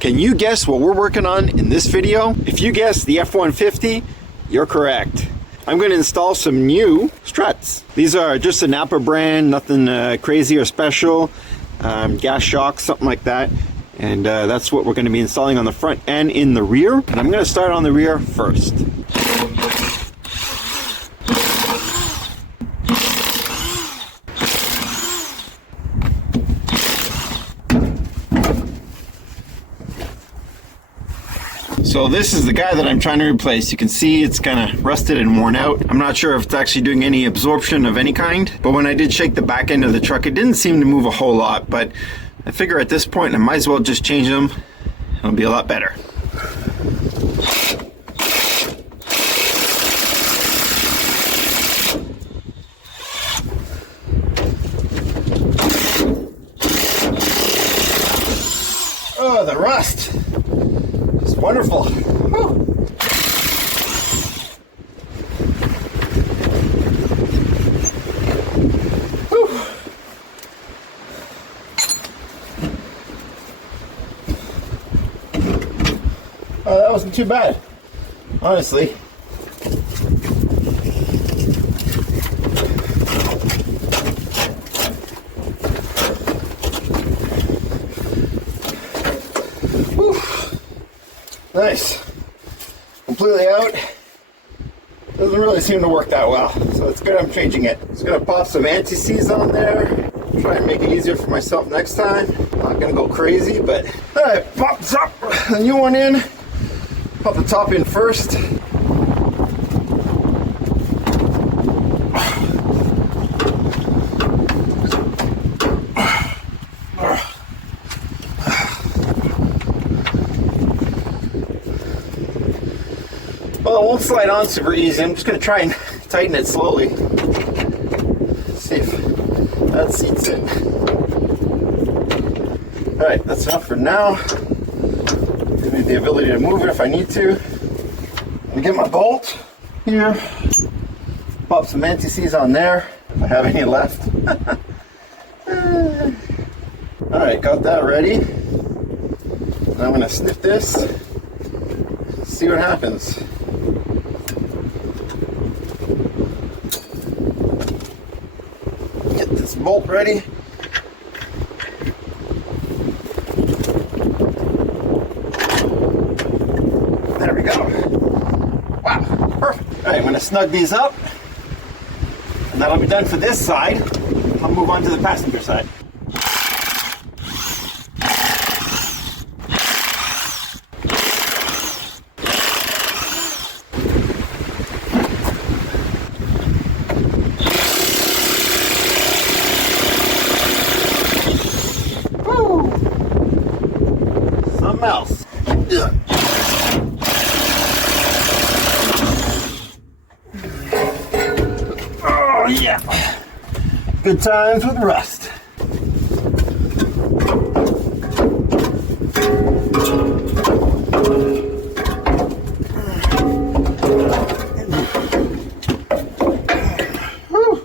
Can you guess what we're working on in this video? If you guessed the F-150, you're correct. I'm going to install some new struts. These are just a Napa brand, nothing crazy or special. Gas shocks, something like that. And that's what we're going to be installing on the front and in the rear. And I'm going to start on the rear first. So this is the guy that I'm trying to replace. You can see it's kind of rusted and worn out. I'm not sure if it's actually doing any absorption of any kind, but when I did shake the back end of the truck, it didn't seem to move a whole lot, but I figure at this point I might as well just change them. It'll be a lot better. Oh, the rust. It's wonderful. Whew. Oh, that wasn't too bad, honestly. Whew. Nice. Completely out. Doesn't really seem to work that well, so it's good I'm changing it. Just gonna pop some anti-seize on there. Try and make it easier for myself next time. Not gonna go crazy, but alright, pops up the new one in. Pop the top in first. Well, it won't slide on super easy. I'm just going to try and tighten it slowly. See if that seats it. Alright, that's enough for now. Give me the ability to move it if I need to. I'm going to get my bolt here. Pop some anti-seize on there, if I have any left. Alright, got that ready. Now I'm going to snip this. See what happens. Get this bolt ready. There we go. Wow, perfect. All right, I'm going to snug these up, and that'll be done for this side. I'll move on to the passenger side. Woo! Something else. Yeah. Oh yeah, good times with rust. Whew.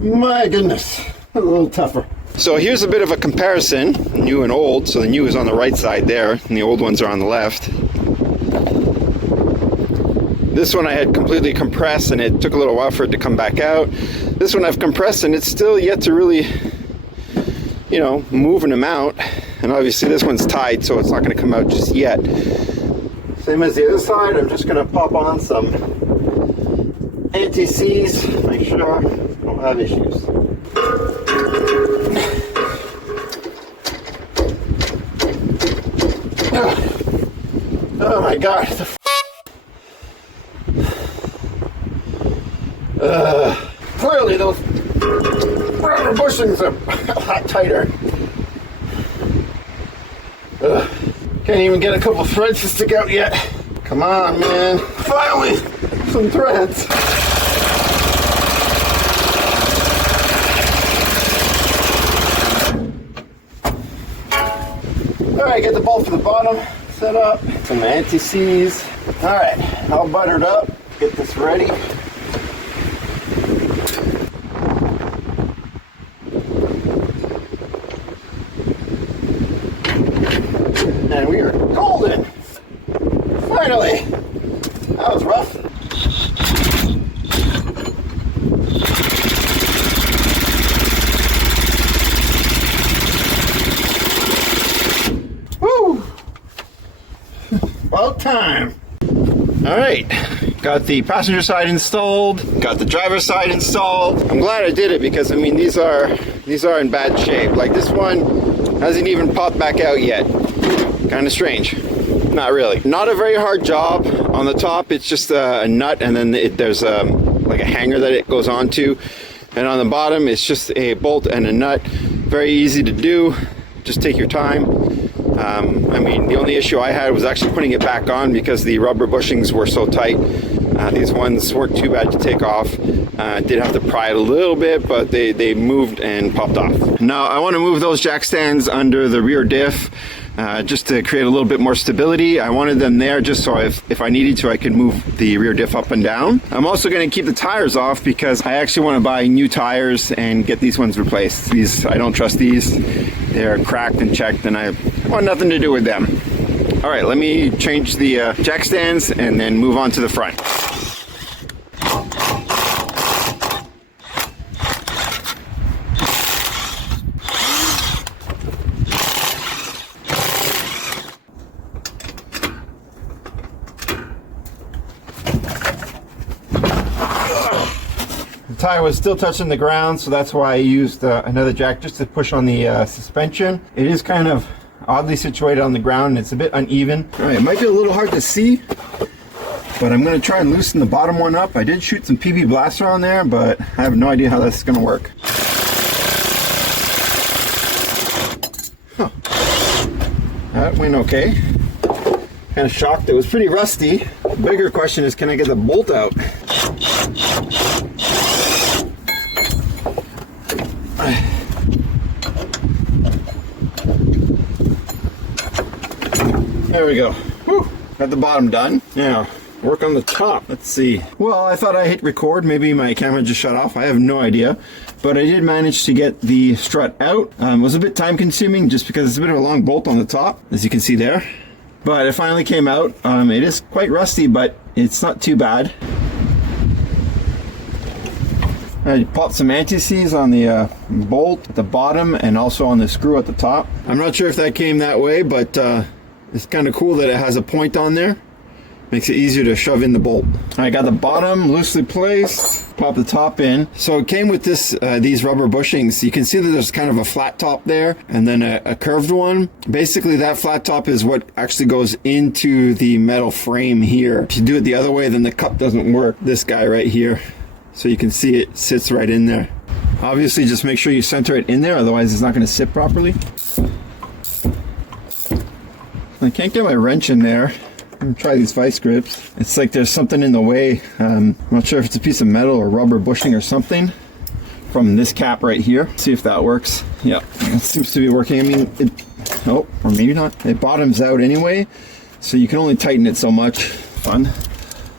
My goodness, a little tougher. So here's a bit of a comparison, new and old. So the new is on the right side there, and the old ones are on the left. This one I had completely compressed, and it took a little while for it to come back out. This one I've compressed, and it's still yet to really, you know, move an amount. And obviously this one's tied, so it's not going to come out just yet. Same as the other side, I'm just going to pop on some anti-seize, make sure I don't have issues. Oh my god. Clearly those rubber bushings are a lot tighter. Can't even get a couple threads to stick out yet. Come on, man. Finally, some threads. Alright, get the bolt for the bottom set up. Some anti-seize. Alright, all buttered up. Get this ready. and we are golden. Finally. That was rough. Woo! About time. All right, got the passenger side installed, got the driver's side installed. I'm glad I did it because I mean these are in bad shape. Like this one hasn't even popped back out yet. Kind of strange. Not really. Not a very hard job. On the top, it's just a nut, and then there's like a hanger that it goes onto, and on the bottom, it's just a bolt and a nut. Very easy to do. Just take your time. I mean, the only issue I had was actually putting it back on because the rubber bushings were so tight. These ones weren't too bad to take off. Did have to pry it a little bit, but they moved and popped off. Now I want to move those jack stands under the rear diff just to create a little bit more stability. I wanted them there just so if I needed to, I could move the rear diff up and down. I'm also going to keep the tires off because I actually want to buy new tires and get these ones replaced. These, I don't trust these. They're cracked and checked, and I want nothing to do with them. All right, let me change the jack stands and then move on to the front. The tire was still touching the ground, so that's why I used another jack just to push on the suspension. It is kind of oddly situated on the ground and it's a bit uneven. All right, it might be a little hard to see, but I'm going to try and loosen the bottom one up. I did shoot some PB Blaster on there, but I have no idea how that's going to work. Huh. That went okay. Kind of shocked. It was pretty rusty. The bigger question is, can I get the bolt out? There we go. Whew. Got the bottom done. Now, work on the top. Let's see. Well, I thought I hit record. Maybe my camera just shut off. I have no idea. But I did manage to get the strut out. It was a bit time consuming just because it's a bit of a long bolt on the top, as you can see there. But it finally came out. It is quite rusty, but it's not too bad. I popped some anti-seize on the bolt at the bottom and also on the screw at the top. I'm not sure if that came that way, but it's kind of cool that it has a point on there. Makes it easier to shove in the bolt. I got the bottom loosely placed, pop the top in. So it came with this these rubber bushings. You can see that there's kind of a flat top there and then a curved one. Basically that flat top is what actually goes into the metal frame here. If you do it the other way, then the cup doesn't work. This guy right here. So you can see it sits right in there. Obviously just make sure you center it in there, otherwise it's not going to sit properly. I can't get my wrench in there. I'm going to try these vice grips. It's like there's something in the way. I'm not sure if it's a piece of metal or rubber bushing or something from this cap right here. See if that works. Yeah, it seems to be working. I mean, oh, or maybe not. It bottoms out anyway, so you can only tighten it so much. Fun.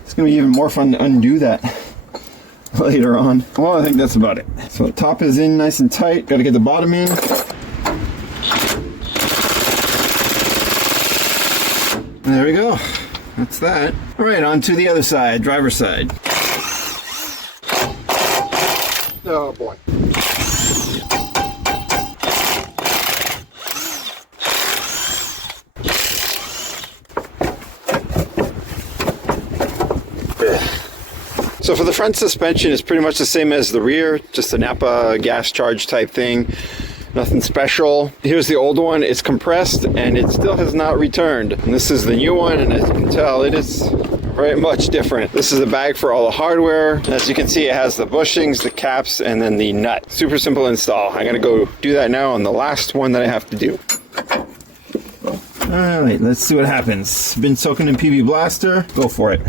It's going to be even more fun to undo that later on. Well, I think that's about it. So the top is in nice and tight. Got to get the bottom in. There we go. That's that. All right, on to the other side, driver's side. Oh boy. So for the front suspension, it's pretty much the same as the rear, just a Napa gas charge type thing. Nothing special. Here's the old one. It's compressed and it still has not returned. And this is the new one, and as you can tell, it is very much different. This is a bag for all the hardware. As you can see, it has the bushings, the caps, and then the nut. Super simple install. I'm gonna go do that now on the last one that I have to do. All right, let's see what happens. Been soaking in PB Blaster. Go for it.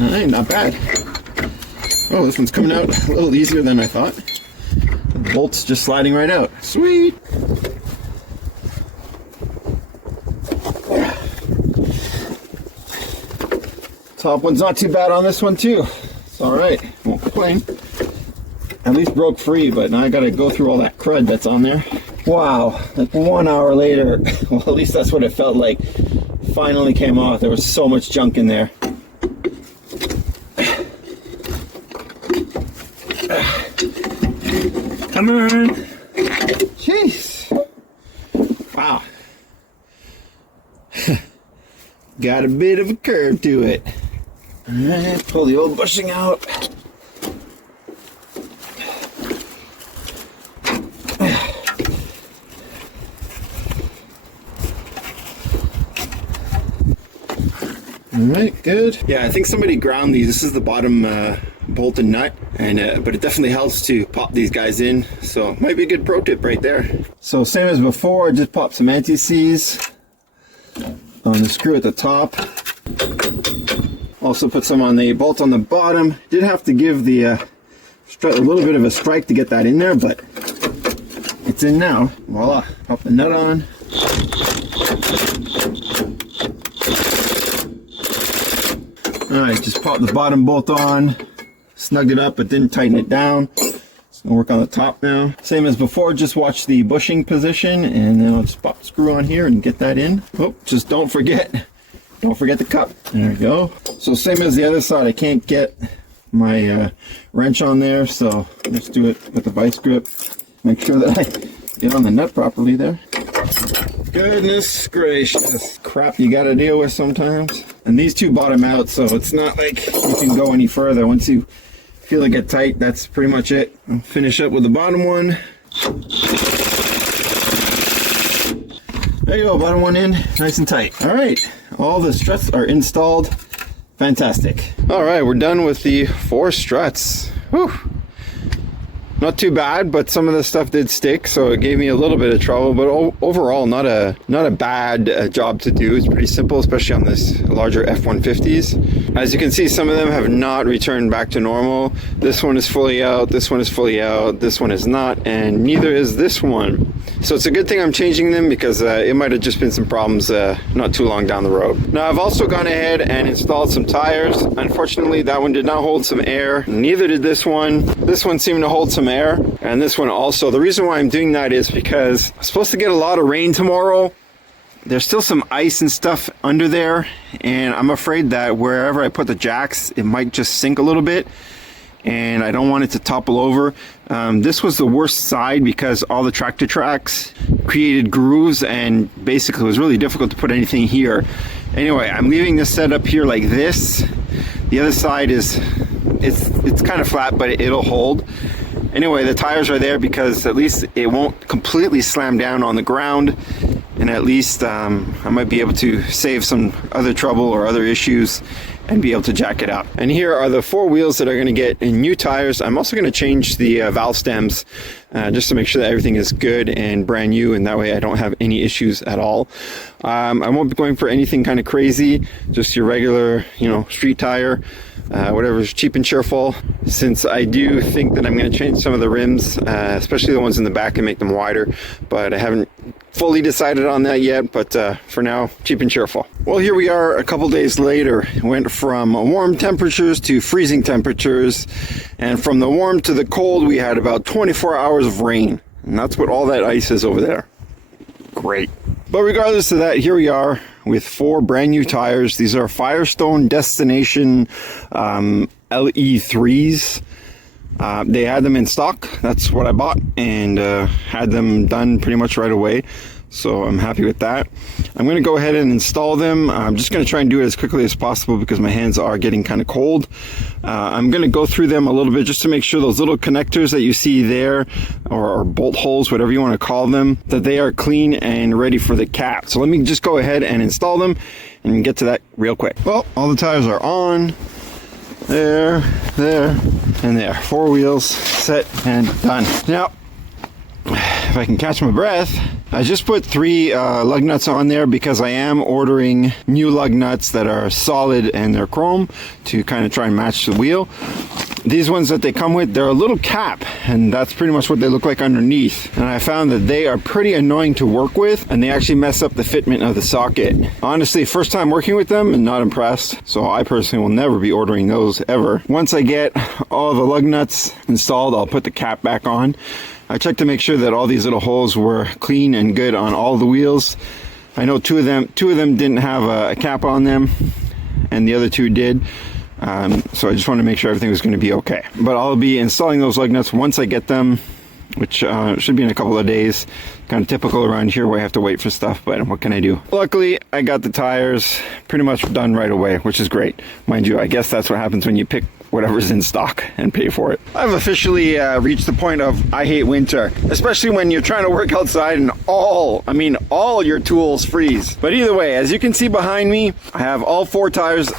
All right, not bad. Oh, this one's coming out a little easier than I thought. The bolt's just sliding right out. Sweet! Top one's not too bad on this one too. It's all right. Won't complain. at least broke free, but now I gotta go through all that crud that's on there. Wow, like 1 hour later, well, at least that's what it felt like, finally came off. There was so much junk in there. Come on. Jeez. Wow. Got a bit of a curve to it. Alright, pull the old bushing out. Alright, good. Yeah, I think somebody ground these. This is the bottom bolt and nut, and but it definitely helps to pop these guys in, so might be a good pro tip right there. So same as before, just pop some anti-seize on the screw at the top. Also put some on the bolt on the bottom. Did have to give the strut a little bit of a strike to get that in there, but it's in now. Voila, pop the nut on. Alright, just pop the bottom bolt on, snugged it up but didn't tighten it down. It's gonna work on the top now. Same as before, just watch the bushing position, and then I'll just pop the screw on here and get that in. Oh, just don't forget the cup. There we go. So same as the other side, I can't get my wrench on there, so let's do it with the vice grip. Make sure that I get on the nut properly there. Goodness gracious. Crap you gotta deal with sometimes. And these two bottom out, so it's not like you can go any further. Once you feel it get tight, that's pretty much it. I'll finish up with the bottom one. There you go, bottom one in, nice and tight. All right, all the struts are installed. Fantastic. All right, we're done with the 4 struts. Whew. Not too bad, but some of the stuff did stick, so it gave me a little bit of trouble, but overall not a bad job to do. It's pretty simple, especially on this larger F-150s. As you can see, some of them have not returned back to normal. This one is fully out, this one is fully out, this one is not, and neither is this one. So it's a good thing I'm changing them, because it might have just been some problems not too long down the road. Now I've also gone ahead and installed some tires. Unfortunately, that one did not hold some air, neither did this one. This one seemed to hold some air, and this one also. The reason why I'm doing that is because I'm supposed to get a lot of rain tomorrow. There's still some ice and stuff under there, and I'm afraid that wherever I put the jacks, it might just sink a little bit, and I don't want it to topple over. This was the worst side because all the tractor tracks created grooves, and basically it was really difficult to put anything here. Anyway, I'm leaving this set up here like this. The other side is, it's kind of flat, but it'll hold. Anyway, the tires are there because at least it won't completely slam down on the ground, and at least I might be able to save some other trouble or other issues and be able to jack it up. And here are the 4 wheels that are going to get new tires. I'm also going to change the valve stems just to make sure that everything is good and brand new, and that way I don't have any issues at all. I won't be going for anything kind of crazy, just your regular, street tire. Whatever's cheap and cheerful, since I do think that I'm going to change some of the rims, especially the ones in the back, and make them wider, but I haven't fully decided on that yet. But for now, cheap and cheerful. Well, here we are a couple days later. Went from warm temperatures to freezing temperatures, and from the warm to the cold we had about 24 hours of rain, and that's what all that ice is over there. Great. But regardless of that, here we are with 4 brand new tires. These are Firestone Destination LE3s. They had them in stock. That's what I bought, and had them done pretty much right away. So I'm happy with that. I'm going to go ahead and install them. I'm just going to try and do it as quickly as possible because my hands are getting kind of cold. I'm going to go through them a little bit just to make sure those little connectors that you see there, or bolt holes, whatever you want to call them, that they are clean and ready for the cap. So let me just go ahead and install them and get to that real quick. Well, all the tires are on. There, and there. 4 wheels set and done. Now, if I can catch my breath, I just put 3 lug nuts on there because I am ordering new lug nuts that are solid and they're chrome to kind of try and match the wheel. these ones that they come with, they're a little cap, and that's pretty much what they look like underneath. And I found that they are pretty annoying to work with, and they actually mess up the fitment of the socket. Honestly, first time working with them and not impressed, so I personally will never be ordering those ever. Once I get all the lug nuts installed, I'll put the cap back on. I checked to make sure that all these little holes were clean and good on all the wheels. I know two of them didn't have a cap on them, and the other two did. So I just wanted to make sure everything was going to be okay. But I'll be installing those lug nuts once I get them, which should be in a couple of days. Kind of typical around here where I have to wait for stuff, but what can I do? Luckily, I got the tires pretty much done right away, which is great. Mind you, I guess that's what happens when you pick whatever's in stock and pay for it. I've officially reached the point of I hate winter, especially when you're trying to work outside and all your tools freeze. But either way, as you can see behind me, I have all 4 tires,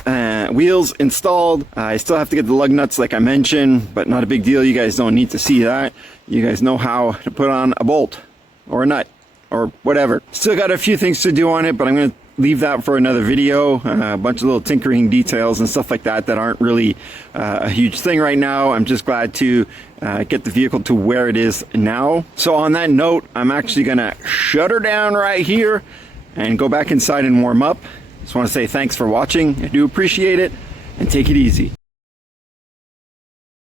wheels installed. I still have to get the lug nuts like I mentioned, but not a big deal. You guys don't need to see that. You guys know how to put on a bolt or a nut or whatever. Still got a few things to do on it, but I'm going to leave that for another video. A bunch of little tinkering details and stuff like that aren't really a huge thing right now. I'm just glad to get the vehicle to where it is now. So on that note, I'm actually gonna shut her down right here and go back inside and warm up. Just want to say thanks for watching. I do appreciate it, and take it easy.